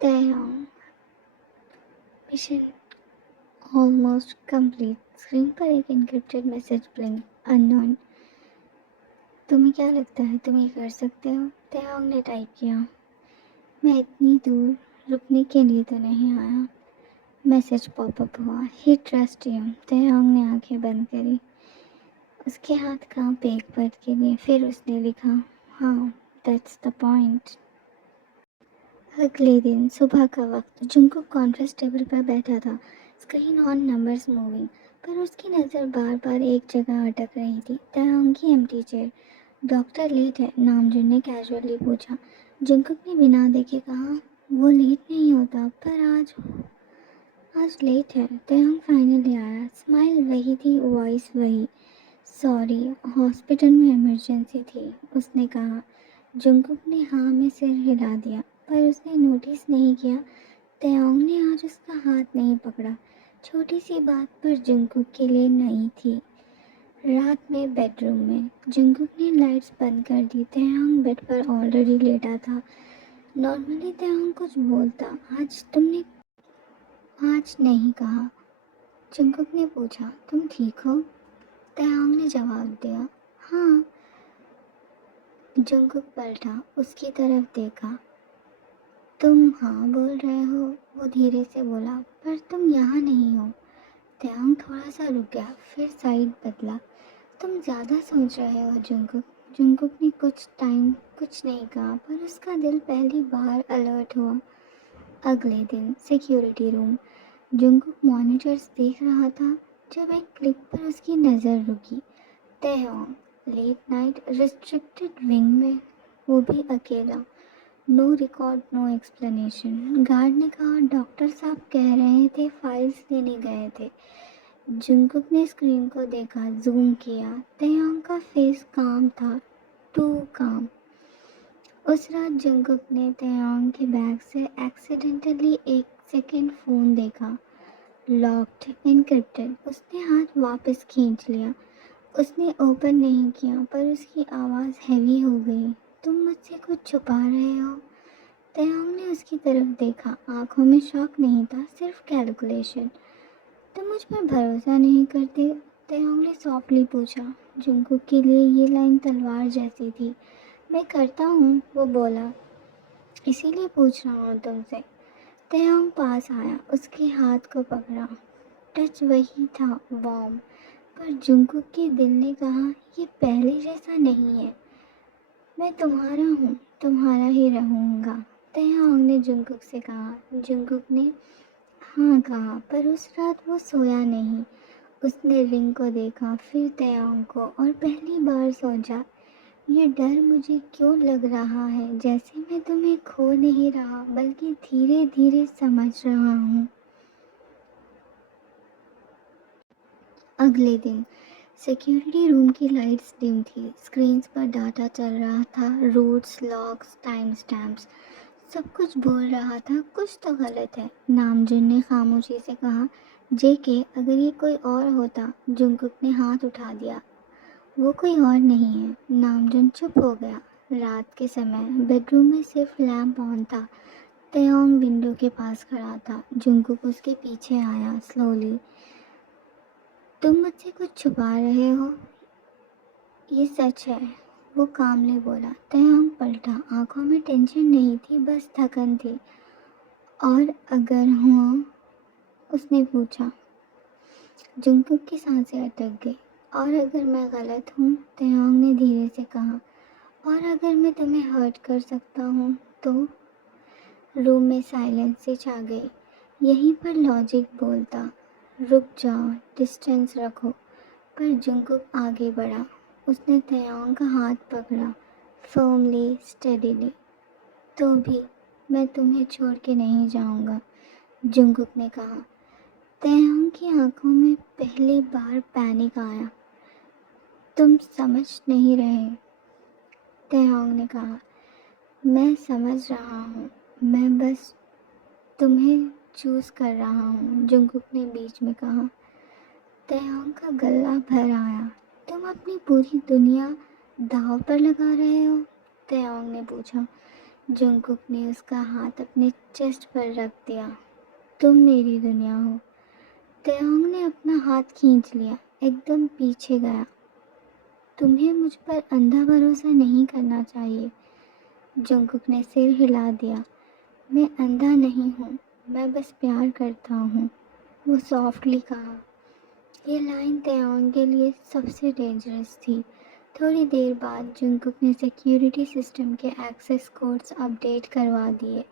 Taeyong, mission almost complete. Screen पर एक encrypted message blink. Unknown, तुम्हें क्या लगता है तुम ये कर सकते हो? ताeyong ने टाइप किया। मैं इतनी दूर रुकने के लिए तो नहीं आया। मैसेज पॉपअप हुआ। ही ट्रस्ट यू। ताeyong ने आंखें बंद करी। उसके हाथ कांपे एक पल के लिए, फिर उसने लिखा, हाँ, दैट्स द पॉइंट। अगले दिन सुबह का वक्त। जुंगकुक कॉन्फ्रेंस टेबल पर बैठा था, स्क्रीन ऑन, नंबर्स मूविंग, पर उसकी नज़र बार बार एक जगह अटक रही थी। ताeyong की एम्प्टी चेयर। डॉक्टर लेट है? नामजुन ने कैजुअली पूछा। जुंगकुक ने बिना देखे कहा, वो लेट नहीं होता, पर आज लेट है। ताeyong फाइनली आया। स्माइल वही थी, वॉइस वही। सॉरी, हॉस्पिटल में इमरजेंसी थी, उसने कहा। जुंगकुक ने हाँ में सिर हिला दिया, पर उसने नोटिस नहीं किया ताeyong ने आज उसका हाथ नहीं पकड़ा। छोटी सी बात पर जुंगकुक के लिए नई थी। रात में बेडरूम में जुंगकुक ने लाइट्स बंद कर दी। ताeyong बेड पर ऑलरेडी लेटा था। नॉर्मली ताeyong कुछ बोलता, आज तुमने आज नहीं कहा। जुंगकुक ने पूछा, तुम ठीक हो? ताeyong ने जवाब दिया, हाँ। जुंगकुक पलटा, उसकी तरफ देखा। तुम हाँ बोल रहे हो, वो धीरे से बोला, पर तुम यहाँ नहीं हो। ताeyong थोड़ा सा रुक गया, फिर साइड बदला। तुम ज़्यादा सोच रहे हो जुंगकुक। जुंगकुक ने कुछ टाइम कुछ नहीं कहा, पर उसका दिल पहली बार अलर्ट हुआ। अगले दिन सिक्योरिटी रूम। जुंगकुक मॉनिटर्स देख रहा था जब एक क्लिप पर उसकी नज़र रुकी। ताeyong, लेट नाइट रिस्ट्रिक्टेड विंग में, वो भी अकेला। No record, no explanation. Guard ने कहा, डॉक्टर साहब कह रहे थे फाइल्स लेने गए थे। जुंगकुक ने स्क्रीन को देखा, जूम किया। ताeyong का फेस काम था, टू काम। उस रात जुंगकुक ने ताeyong के बैग से एक्सीडेंटली एक सेकेंड फ़ोन देखा। Locked, encrypted. उसने हाथ वापस खींच लिया। उसने ओपन नहीं किया, पर उसकी आवाज़ हैवी हो गई। तुम मुझसे कुछ छुपा रहे हो? ताeyong ने उसकी तरफ देखा। आंखों में शॉक नहीं था, सिर्फ कैलकुलेशन। तुम मुझ पर भरोसा नहीं करते? ताeyong ने सॉफ्टली पूछा। जुंगकुक के लिए ये लाइन तलवार जैसी थी। मैं करता हूँ, वो बोला, इसीलिए पूछ रहा हूँ तुमसे। ताeyong पास आया, उसके हाथ को पकड़ा। टच वही था, वार्म, पर जुंगकुक के दिल ने कहा, ये पहले जैसा नहीं है। मैं तुम्हारा हूँ, तुम्हारा ही रहूँगा। ताeyong ने जुंगकुक से कहा। जुंगकुक ने हाँ कहा, पर उस रात वो सोया नहीं। उसने रिंग को देखा, फिर ताeyong को, और पहली बार सोचा, ये डर मुझे क्यों लग रहा है जैसे मैं तुम्हें खो नहीं रहा, बल्कि धीरे धीरे समझ रहा हूँ। अगले दिन सिक्योरिटी रूम की लाइट्स डिम थी। स्क्रीन्स पर डाटा चल रहा था, रूट्स, लॉग्स, टाइम स्टैम्प्स। सब कुछ बोल रहा था कुछ तो गलत है। नामजुन ने खामोशी से कहा, जेके, अगर ये कोई और होता। जुंगकुक ने हाथ उठा दिया। वो कोई और नहीं है। नामजुन चुप हो गया। रात के समय बेडरूम में सिर्फ लैंप ऑन था। ताeyong विंडो के पास खड़ा था। जुंगकुक उसके पीछे आया, स्लोली। तुम मुझसे कुछ छुपा रहे हो? ये सच है, वो कामली बोला। ताeyong पलटा। आंखों में टेंशन नहीं थी, बस थकन थी। और अगर हुआ? उसने पूछा। जुंगकुक की सांसें अटक गई। और अगर मैं गलत हूँ? ताeyong ने धीरे से कहा। और अगर मैं तुम्हें हर्ट कर सकता हूँ तो? रूम में साइलेंस से छा गई। यहीं पर लॉजिक बोलता, रुक जाओ, डिस्टेंस रखो। पर जुंगकुक आगे बढ़ा। उसने ताeyong का हाथ पकड़ा, फर्मली, स्टेडीली। तो भी मैं तुम्हें छोड़ के नहीं जाऊंगा, जुंगकुक ने कहा। ताeyong की आंखों में पहली बार पैनिक आया। तुम समझ नहीं रहे, ताeyong ने कहा। मैं समझ रहा हूँ, मैं बस तुम्हें चूज कर रहा हूँ, जुंगकुक ने बीच में कहा। ताeyong का गला भर आया। तुम अपनी पूरी दुनिया दांव पर लगा रहे हो? ताeyong ने पूछा। जंगकुक ने उसका हाथ अपने चेस्ट पर रख दिया। तुम मेरी दुनिया हो। तयोंग ने अपना हाथ खींच लिया, एकदम पीछे गया। तुम्हें मुझ पर अंधा भरोसा नहीं करना चाहिए। जंगकुक ने सिर हिला दिया। मैं अंधा नहीं हूँ, मैं बस प्यार करता हूँ, वो सॉफ्टली कहा। ये लाइन तयोंग के लिए सबसे डेंजरस थी। थोड़ी देर बाद जंगकुक ने सिक्योरिटी सिस्टम के एक्सेस कोड्स अपडेट करवा दिए।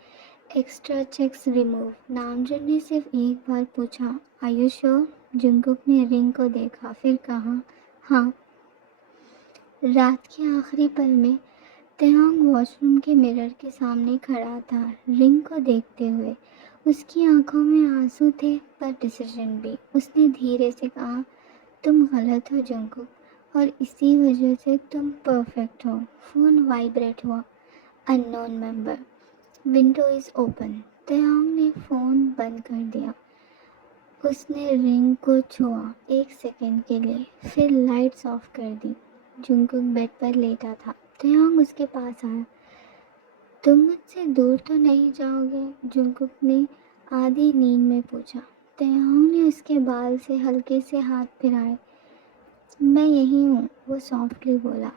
Extra checks remove. नामजुन ने सिर्फ एक बार पूछा, आर यू श्योर? जंगकुक ने रिंग को देखा, फिर कहा, हाँ। रात के आखिरी पल में तयोंग वॉशरूम के मिरर के सामने खड़ा था, रिंग को देखते हुए। उसकी आंखों में आंसू थे, पर डिसीजन भी। उसने धीरे से कहा, तुम गलत हो जंगकुक, और इसी वजह से तुम परफेक्ट हो। फ़ोन वाइब्रेट हुआ। Unknown member. Window is open. Taeyang ने फ़ोन बंद कर दिया। उसने रिंग को छुआ एक सेकंड के लिए, फिर लाइट्स ऑफ कर दी। जंगकुक बेड पर लेटा था। तयोंग उसके पास आया। तुम मुझसे दूर तो नहीं जाओगे? जंगकुक ने आधी नींद में पूछा। तयोंग ने उसके बाल से हल्के से हाथ फिराए। मैं यही हूँ, वो सॉफ्टली बोला।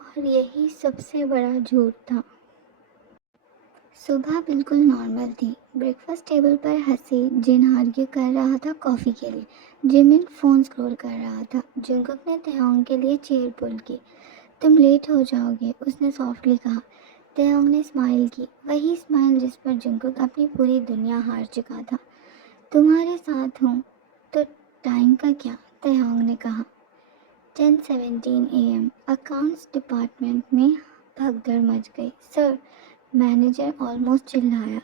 और यही सबसे बड़ा झूठ था। सुबह बिल्कुल नॉर्मल थी। ब्रेकफास्ट टेबल पर हंसी जिन आर्ग्यू कर रहा था कॉफ़ी के लिए। जिमिन फ़ोन स्क्रॉल कर रहा था। जंगकुक ने तयोंग के लिए चेयर पुल की। तुम लेट हो जाओगे, उसने सॉफ्टली कहा। तयोंग ने स्माइल की, वही स्माइल जिस पर जंगकुक अपनी पूरी दुनिया हार चुका था। तुम्हारे साथ हूँ तो टाइम का क्या? तयोंग ने कहा। 10:17 AM। अकाउंट्स डिपार्टमेंट में भगदड़ मच गई। सर, मैनेजर ऑलमोस्ट चिल्लाया।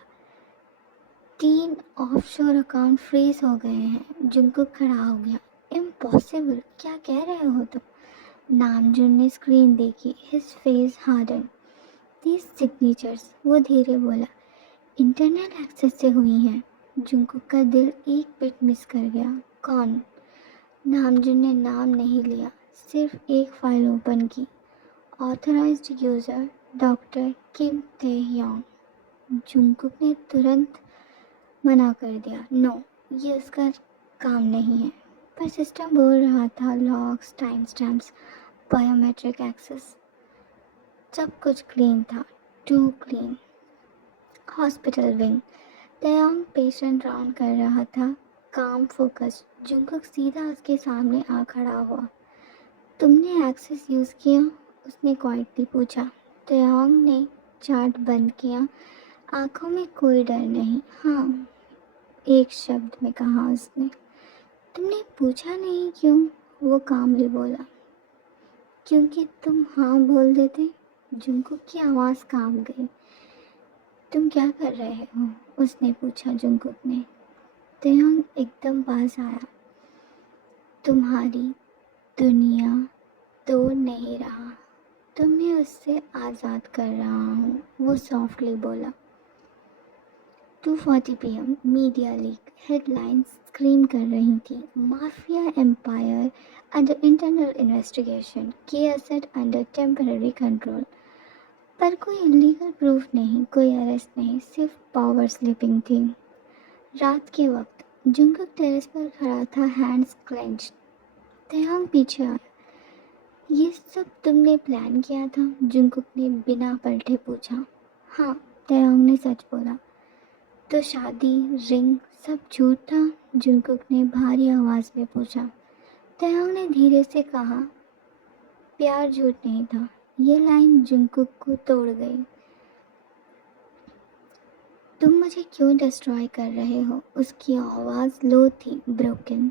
3 ऑफशोर अकाउंट फ्रीज हो गए हैं। जंगकुक खड़ा हो गया। इम्पॉसिबल, क्या कह रहे हो तुम? नामजुन ने स्क्रीन देखी। His face harden. These signatures, वो धीरे बोला, इंटरनेट एक्सेस से हुई हैं। जंगकुक का दिल एक बिट मिस कर गया। कौन? नामजुन ने नाम नहीं लिया, सिर्फ एक फाइल ओपन की। ऑथराइज्ड यूज़र डॉक्टर किम ते-योंग। जंगकुक ने तुरंत मना कर दिया। नो, ये उसका काम नहीं है। पर सिस्टम बोल रहा था logs, time stamps, biometric access, सब कुछ क्लीन था। Too clean. Hospital wing. Taeyang patient round कर रहा था, काम फोकस। जंगकुक सीधा उसके सामने आ खड़ा हुआ। तुमने एक्सेस यूज़ किया? उसने क्वाइटली पूछा। तयांग ने चार्ट बंद किया, आंखों में कोई डर नहीं। हाँ, एक शब्द में कहा उसने। तुमने पूछा नहीं क्यों? वो कामली बोला। क्योंकि तुम हाँ बोल देते। जंगकुक की आवाज़ कांप गई। तुम क्या कर रहे हो? उसने पूछा जंगकुक ने। तयांग एकदम पास आया। तुम्हारी दुनिया तोड़ नहीं रहा, तुम्हें उससे आज़ाद कर रहा हूँ, वो सॉफ्टली बोला। 2:40 PM। Media leak. Headlines scream कर रही थी, mafia empire under internal investigation, की एसेट अंडर टेम्पररी कंट्रोल। पर कोई इलीगल प्रूफ नहीं, कोई अरेस्ट नहीं, सिर्फ पावर स्लिपिंग थी। रात के वक्त जंगकुक टेरेस पर खड़ा था, हैंड्स क्लेंच्ड। तयांग पीछे आया। ये सब तुमने प्लान किया था? जंगकुक ने बिना पलटे पूछा। हाँ, तयांग ने सच बोला। तो शादी, रिंग, सब झूठ था? जंगकुक ने भारी आवाज़ में पूछा। तयांग ने धीरे से कहा, प्यार झूठ नहीं था। ये लाइन जंगकुक को तोड़ गई। तुम मुझे क्यों डिस्ट्रॉय कर रहे हो? उसकी आवाज़ लो थी, ब्रोकन।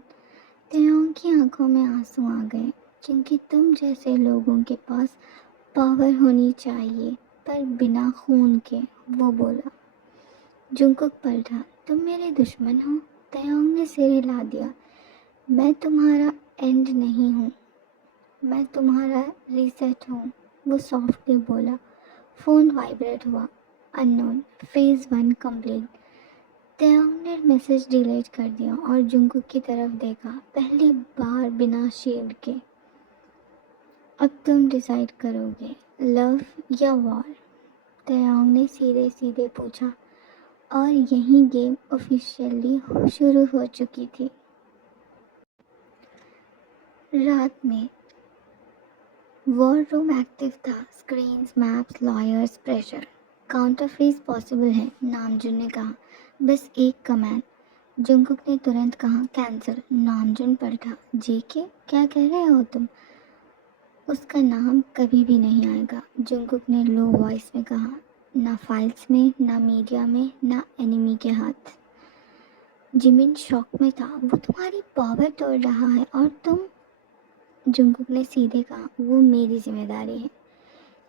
तयांग की आंखों में आंसू आ गए। क्योंकि तुम जैसे लोगों के पास पावर होनी चाहिए, पर बिना खून के, वो बोला। जंगकुक पलटा। तुम मेरे दुश्मन हो? तयांग ने सिर हिला दिया। मैं तुम्हारा एंड नहीं हूँ, मैं तुम्हारा रीसेट हूँ, वो सॉफ्टली बोला। फ़ोन वाइब्रेट हुआ। अननोन। Phase 1 complete. तयांग ने मैसेज डिलीट कर दिया और जंगकुक की तरफ देखा, पहली बार बिना शील्ड के। अब तुम डिसाइड करोगे, लव या वॉर? तयांग ने सीधे सीधे पूछा और यही गेम ऑफिशियली शुरू हो चुकी थी। रात में वॉर रूम एक्टिव था। Screens, maps, lawyers, pressure. Counter freeze possible है, नामजुन ने कहा। बस एक कमांड। जंगकुक ने तुरंत कहा, कैंसिल। नामजुन पलटा, जेके क्या कह रहे हो तुम? उसका नाम कभी भी नहीं आएगा, जंगकुक ने लो वॉइस में कहा। ना फाइल्स में, ना मीडिया में, ना एनिमी के हाथ। जिमिन शॉक में था। वो तुम्हारी पावर तोड़ रहा है और तुम? जंगकुक ने सीधे कहा, वो मेरी जिम्मेदारी है।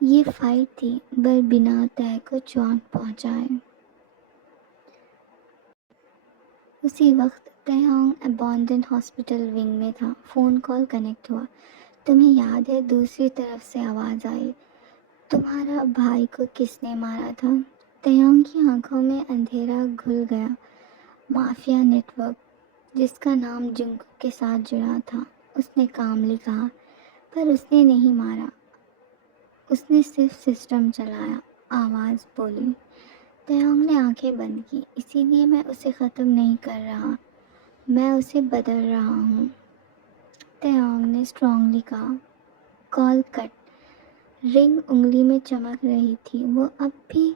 ये फाइट थी, पर बिना तय को चोट पहुंचाए। उसी वक्त तयांग अबॉन्डन हॉस्पिटल विंग में था। फ़ोन कॉल कनेक्ट हुआ। तुम्हें याद है? दूसरी तरफ से आवाज़ आई। तुम्हारा भाई को किसने मारा था? तयांग की आंखों में अंधेरा घुल गया। माफिया नेटवर्क, जिसका नाम जंगकुक के साथ जुड़ा था, उसने कामली कहा। पर उसने नहीं मारा, उसने सिर्फ सिस्टम चलाया। आवाज़ बोली। तयांग ने आंखें बंद की। इसीलिए मैं उसे ख़त्म नहीं कर रहा, मैं उसे बदल रहा हूँ। तयांग ने स्ट्रांगली कहा। Call cut. रिंग उंगली में चमक रही थी, वो अब भी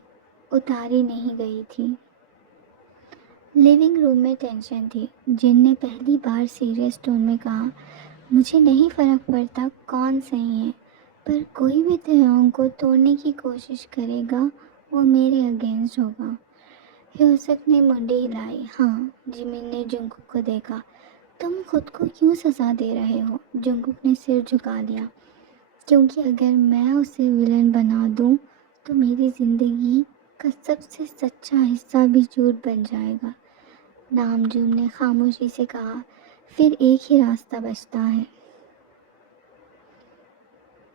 उतारी नहीं गई थी। लिविंग रूम में टेंशन थी। जिन ने पहली बार सीरियस टोन में कहा, मुझे नहीं फ़र्क पड़ता कौन सही है, पर कोई भी तयांग को तोड़ने की कोशिश करेगा वो मेरे अगेंस्ट होगा। ह्योसक ने मुंडी हिलाई। हाँ। जिमिन ने जंगकुक को देखा। तुम खुद को क्यों सजा दे रहे हो? जंगकुक ने सिर झुका लिया। क्योंकि अगर मैं उसे विलन बना दूं तो मेरी ज़िंदगी का सबसे सच्चा हिस्सा भी झूठ बन जाएगा। नामजून ने खामोशी से कहा, फिर एक ही रास्ता बचता है।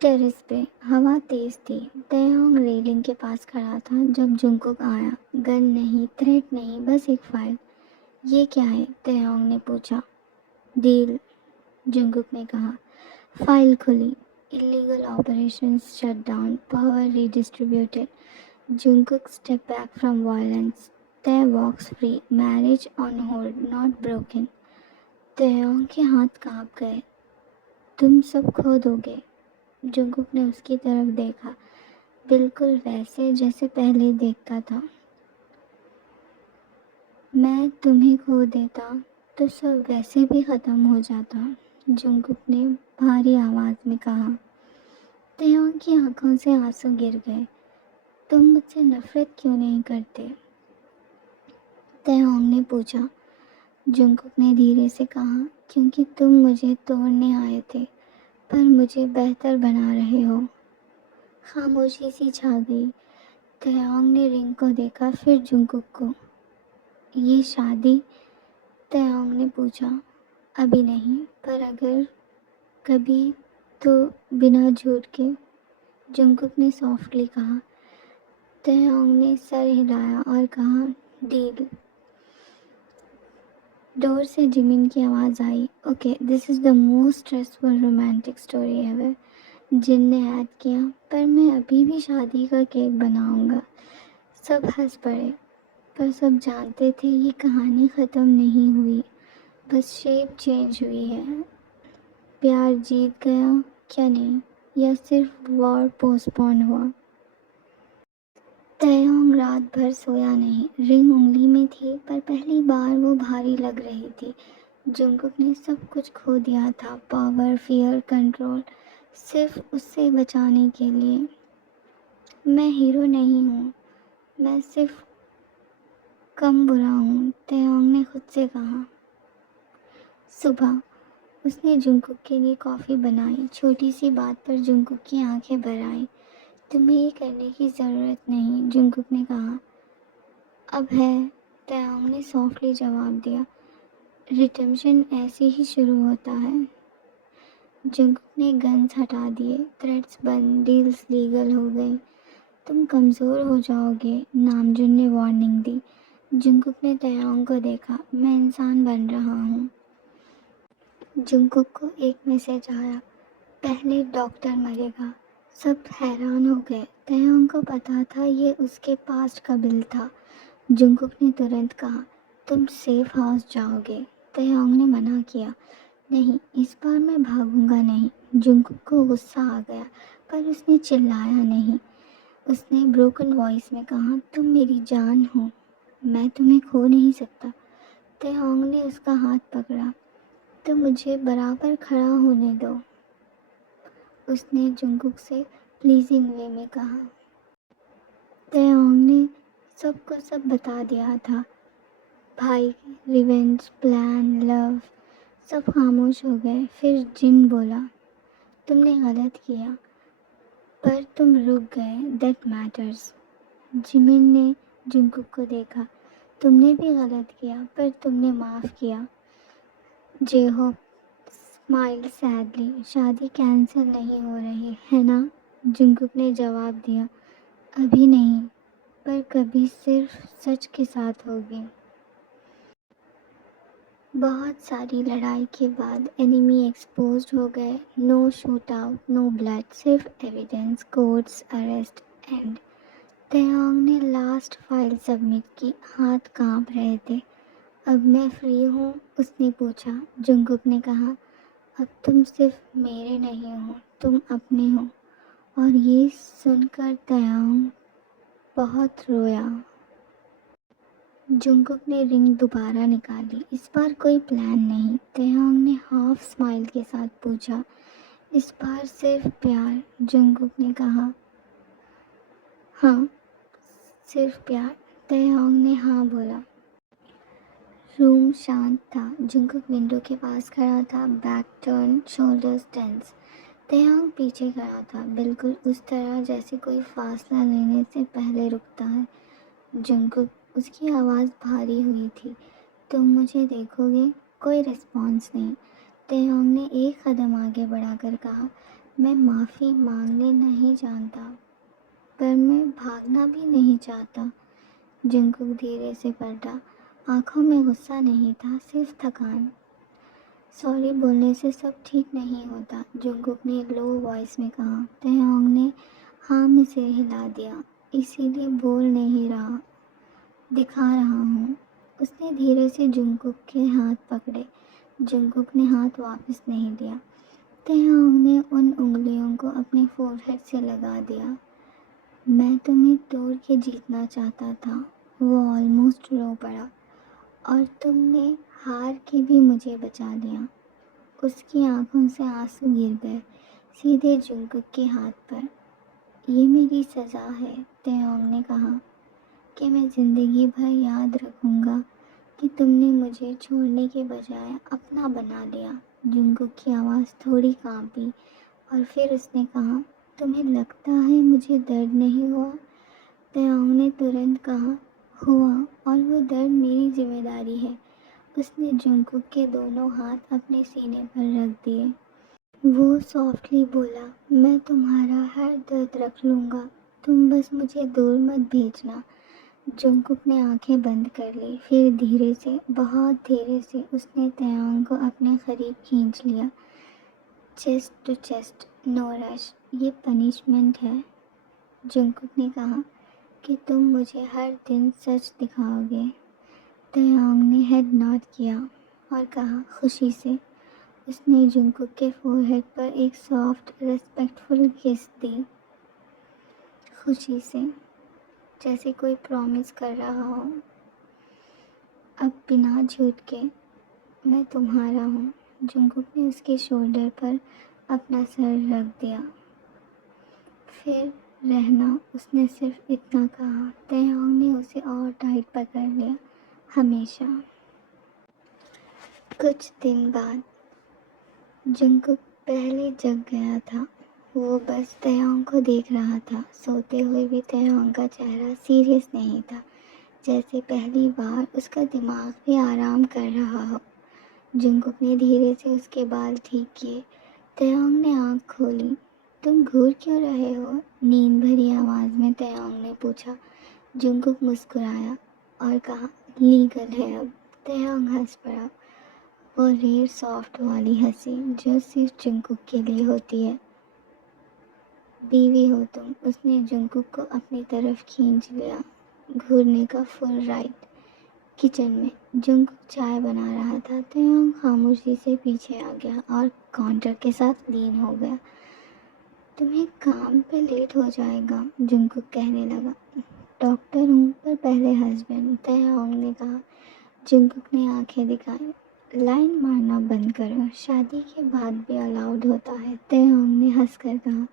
टेरेस पे हवा तेज थी। तयांग रेलिंग के पास खड़ा था जब जंगकुक आया। गन नहीं, थ्रेट नहीं, बस एक फाइल। ये क्या है? तयांग ने पूछा। डील, जंगकुक ने कहा। फाइल खुली। Illegal operations shut down, power redistributed, Jungkook step back from violence, Tae walks free, marriage on hold not broken. Taeyang के हाथ कांप गए। तुम सब खो दोगे। जंगकुक ने उसकी तरफ देखा, बिल्कुल वैसे जैसे पहले देखता था। मैं तुम्हें खो देता तो सब वैसे भी ख़त्म हो जाता, जंगकुक ने भारी आवाज़ में कहा। तयांग की आंखों से आंसू गिर गए। तुम मुझसे नफरत क्यों नहीं करते? तयांग ने पूछा। जंगकुक ने धीरे से कहा, क्योंकि तुम मुझे तोड़ने आए थे, पर मुझे बेहतर बना रहे हो। खामोशी सी छा गई। तयांग ने रिंग को देखा, फिर जंगकुक को। ये शादी? तयांग ने पूछा। अभी नहीं, पर अगर कभी तो बिना झूठ के, जंगकुक ने सॉफ्टली कहा। तयांग ने सर हिलाया और कहा, डील। डोर से जिमिन की आवाज़ आई। Okay, this is the most stressful romantic story ever. Jin ने ऐड किया, पर मैं अभी भी शादी का केक बनाऊंगा। सब हंस पड़े, पर सब जानते थे ये कहानी ख़त्म नहीं हुई, बस शेप चेंज हुई है। प्यार जीत गया क्या नहीं, या सिर्फ वॉर पोस्टपोन हुआ? तयांग रात भर सोया नहीं। रिंग उंगली में थी, पर पहली बार वो भारी लग रही थी। जंगकुक ने सब कुछ खो दिया था, पावर, फियर, कंट्रोल, सिर्फ उससे बचाने के लिए। मैं हीरो नहीं हूँ, मैं सिर्फ कम बुरा हूँ, तयांग ने खुद से कहा। सुबह उसने जंगकुक के लिए कॉफ़ी बनाई। छोटी सी बात पर जंगकुक की आंखें भर आईं। तुम्हें ये करने की ज़रूरत नहीं, जंगकुक ने कहा। अब है, तयांग ने सॉफ्टली जवाब दिया। रिडेम्पशन ऐसे ही शुरू होता है। जंगकुक ने गन्स हटा दिए, थ्रेट्स बंद, डील्स लीगल हो गई। तुम कमज़ोर हो जाओगे, नामजुन ने वार्निंग दी। जंगकुक ने तयांग को देखा। मैं इंसान बन रहा हूँ। जंगकुक को एक मैसेज आया। पहले डॉक्टर मरेगा, सब हैरान हो गए। तयंग को पता था ये उसके पास्ट का बिल था। जुंगकुक ने तुरंत कहा, तुम सेफ हाउस जाओगे। तयंग ने मना किया, नहीं, इस बार मैं भागूंगा नहीं। जुंगकुक को गुस्सा आ गया, पर उसने चिल्लाया नहीं। उसने ब्रोकन वॉइस में कहा, तुम मेरी जान हो, मैं तुम्हें खो नहीं सकता। तयंग ने उसका हाथ पकड़ा, तो मुझे बराबर खड़ा होने दो, उसने जुंगकुक से प्लीजिंग वे में कहा। तयंग ने सबको सब बता दिया था, भाई, रिवेंज, प्लान, लव। सब खामोश हो गए। फिर जिन बोला, तुमने गलत किया, पर तुम रुक गए, दैट मैटर्स। जिमिन ने जुंगकुक को देखा, तुमने भी गलत किया, पर तुमने माफ़ किया। जेहोप स्माइल सैडली, शादी कैंसिल नहीं हो रही है ना? जुंगकुक ने जवाब दिया, अभी नहीं, पर कभी सिर्फ सच के साथ होगी। बहुत सारी लड़ाई के बाद एनिमी एक्सपोज्ड हो गए। No shoot out, no blood, सिर्फ evidence, courts, arrest, end. Taeyong ने लास्ट फाइल सबमिट की, हाथ कांप रहे थे। अब मैं फ्री हूँ, उसने पूछा। जुंगकुक ने कहा, अब तुम सिर्फ मेरे नहीं हो, तुम अपने हो। और ये सुनकर तयंग बहुत रोया। जुंगकुक ने रिंग दोबारा निकाली। इस बार कोई प्लान नहीं। तयंग ने हाफ स्माइल के साथ पूछा, इस बार सिर्फ प्यार? जुंगकुक ने कहा, हाँ, सिर्फ प्यार। तयंग ने हाँ बोला। रूम शांत था। जुंगकुक विंडो के पास खड़ा था, बैक टर्न, शोल्डर्स टेंस। तयंग पीछे खड़ा था, बिल्कुल उस तरह जैसे कोई फासला लेने से पहले रुकता है। जुंगकुक, उसकी आवाज़ भारी हुई थी, तुम मुझे देखोगे? कोई रिस्पॉन्स नहीं। तयंग ने एक कदम आगे बढ़ाकर कहा, मैं माफ़ी मांगने नहीं जानता, पर मैं भागना भी नहीं चाहता। जुंगकुक धीरे से पलटा। आंखों में गुस्सा नहीं था, सिर्फ थकान। सॉरी बोलने से सब ठीक नहीं होता, जुंगकुक ने लो वॉइस में कहा। तयंग ने हाँ में सिर हिला दिया, इसीलिए बोल नहीं रहा, दिखा रहा हूँ। उसने धीरे से जुंगकुक के हाथ पकड़े। जुंगकुक ने हाथ वापस नहीं लिया। तयंग ने उन उंगलियों को अपने फोरहेड से लगा दिया। मैं तुम्हें तोड़ के जीतना चाहता था। वो ऑलमोस्ट रो पड़ा। और तुमने हार के भी मुझे बचा लिया। उसकी आंखों से आंसू गिर गए, सीधे जुंगकुक के हाथ पर। ये मेरी सज़ा है, तयंग ने कहा, कि मैं ज़िंदगी भर याद रखूँगा कि तुमने मुझे छोड़ने के बजाय अपना बना लिया। जुंगकुक की आवाज़ थोड़ी कांपी और फिर उसने कहा, तुम्हें लगता है मुझे दर्द नहीं हुआ? तयंग ने तुरंत कहा, हुआ, और वो दर्द मेरी जिम्मेदारी है। उसने जुंगकुक के दोनों हाथ अपने सीने पर रख दिए। वो सॉफ्टली बोला, मैं तुम्हारा हर दर्द रख लूँगा, तुम बस मुझे दूर मत भेजना। जुंगकुक ने आंखें बंद कर ली। फिर धीरे से, बहुत धीरे से उसने तयंग को अपने करीब खींच लिया। Chest to chest, no rush, ये पनिशमेंट है। जुंगकुक ने कहा कि तुम मुझे हर दिन सच दिखाओगे। तयंग ने हेड नॉड किया और कहा, खुशी से। उसने जुंगकुक के फोरहेड पर एक सॉफ्ट, रिस्पेक्टफुल किस दी। खुशी से, जैसे कोई प्रॉमिस कर रहा हो। अब बिना झूठ के, मैं तुम्हारा हूँ। जुंगकुक ने उसके शोल्डर पर अपना सर रख दिया। फिर रहना, उसने सिर्फ इतना कहा। तयंग ने उसे और टाइट पकड़ लिया, हमेशा। कुछ दिन बाद जुंगकुक पहले जग गया था। वो बस तयंग को देख रहा था। सोते हुए भी तयंग का चेहरा सीरियस नहीं था, जैसे पहली बार उसका दिमाग भी आराम कर रहा हो। जुंगकुक ने धीरे से उसके बाल ठीक किए। तयंग ने आँख खोली। तुम घूर क्यों रहे हो? नींद भरी आवाज़ में तयंग ने पूछा। जुंगकुक मुस्कुराया और कहा, लीगल है अब। तयंग हंस पड़ा, वो रेयर सॉफ्ट वाली हंसी जो सिर्फ जुंगकुक के लिए होती है। बीवी हो तुम। उसने जंकुक को अपनी तरफ खींच लिया। घूरने का फुल राइट। किचन में जंकुक चाय बना रहा था। तयोंग खामोशी से पीछे आ गया और काउंटर के साथ लीन हो गया। तुम्हें काम पे लेट हो जाएगा, जंकुक कहने लगा। डॉक्टर हूँ पर पहले हस्बैंड, तयोंग ने कहा। जंकुक ने आंखें दिखाई। लाइन मारना बंद करो, शादी के बाद भी अलाउड होता है, तयोंग ने हंसकर कहा।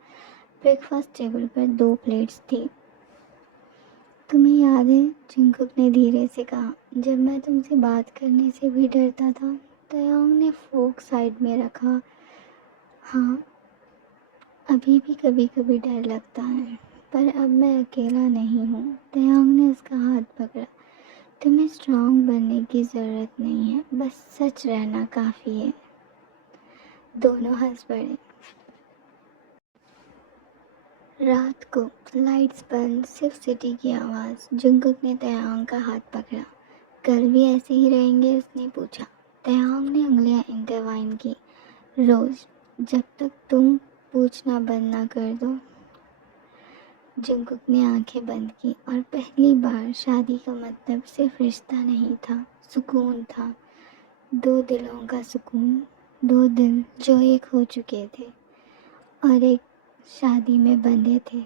ब्रेकफास्ट टेबल पर 2 प्लेट्स थी। तुम्हें याद है, जंकुक ने धीरे से कहा, जब मैं तुमसे बात करने से भी डरता था। तयोंग ने फोक साइड में रखा। हाँ, अभी भी कभी कभी डर लगता है, पर अब मैं अकेला नहीं हूँ। तयोंग ने उसका हाथ पकड़ा। तुम्हें स्ट्रांग बनने की ज़रूरत नहीं है, बस सच रहना काफ़ी है। दोनों हंस पड़े। रात को लाइट्स बंद, सिर्फ सिटी की आवाज़। जंकुक ने तयांग का हाथ पकड़ा। कल भी ऐसे ही रहेंगे, उसने पूछा। तयांग ने उंगलियां इंटरवाइन की। रोज़, जब तक तुम पूछना बंद ना कर दो। जंकुक ने आंखें बंद की और पहली बार शादी का मतलब सिर्फ रिश्ता नहीं था, सुकून था। 2 दिलों का सुकून। 2 दिल जो एक हो चुके थे और एक शादी में बंधे थे।